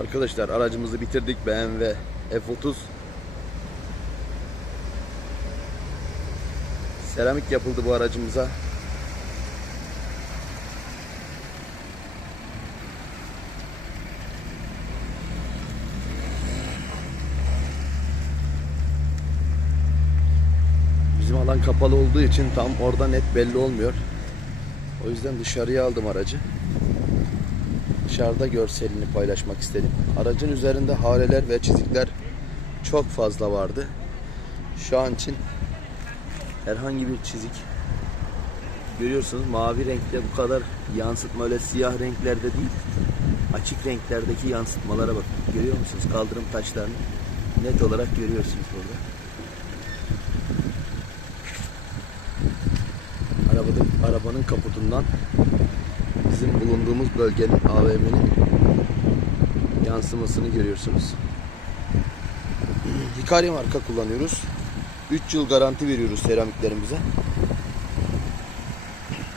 Arkadaşlar aracımızı bitirdik BMW F30 Seramik yapıldı bu aracımıza. Bizim alan kapalı olduğu için tam orada net belli olmuyor. O yüzden dışarıya aldım aracı. Dışarıda görselini paylaşmak istedim. Aracın üzerinde hareler ve çizikler çok fazla vardı. Şu an için herhangi bir çizik görüyorsunuz mavi renkte bu kadar yansıtma öyle siyah renklerde değil açık renklerdeki yansıtmalara bakın görüyor musunuz kaldırım taşlarını net olarak görüyorsunuz burada arabanın, arabanın kaputundan bizim bulunduğumuz bölgenin AVM'nin yansımasını görüyorsunuz Hikari marka kullanıyoruz 3 yıl garanti veriyoruz seramiklerimize.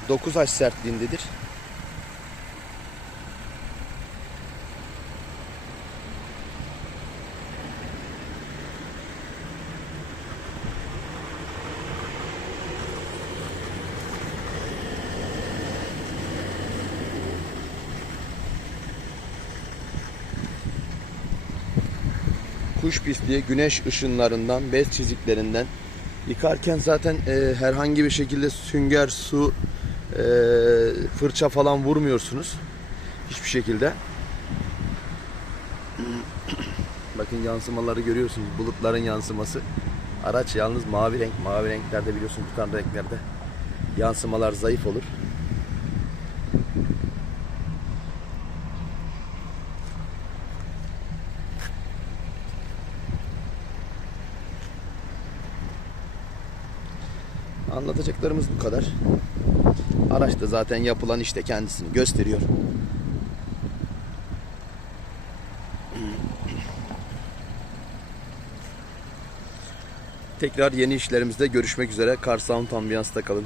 9 H sertliğindedir. Kuş pisliği, güneş ışınlarından, bez çiziklerinden yıkarken zaten e, herhangi bir şekilde sünger, su, e, fırça falan vurmuyorsunuz. Hiçbir şekilde. Bakın yansımaları görüyorsunuz. Bulutların yansıması. Araç yalnız mavi renk. Mavi renklerde biliyorsunuz tutan renklerde yansımalar zayıf olur. Anlatacaklarımız bu kadar. Araçta zaten yapılan işte kendisini gösteriyor. Tekrar yeni işlerimizde görüşmek üzere. Car Sound Ambiyance'da kalın.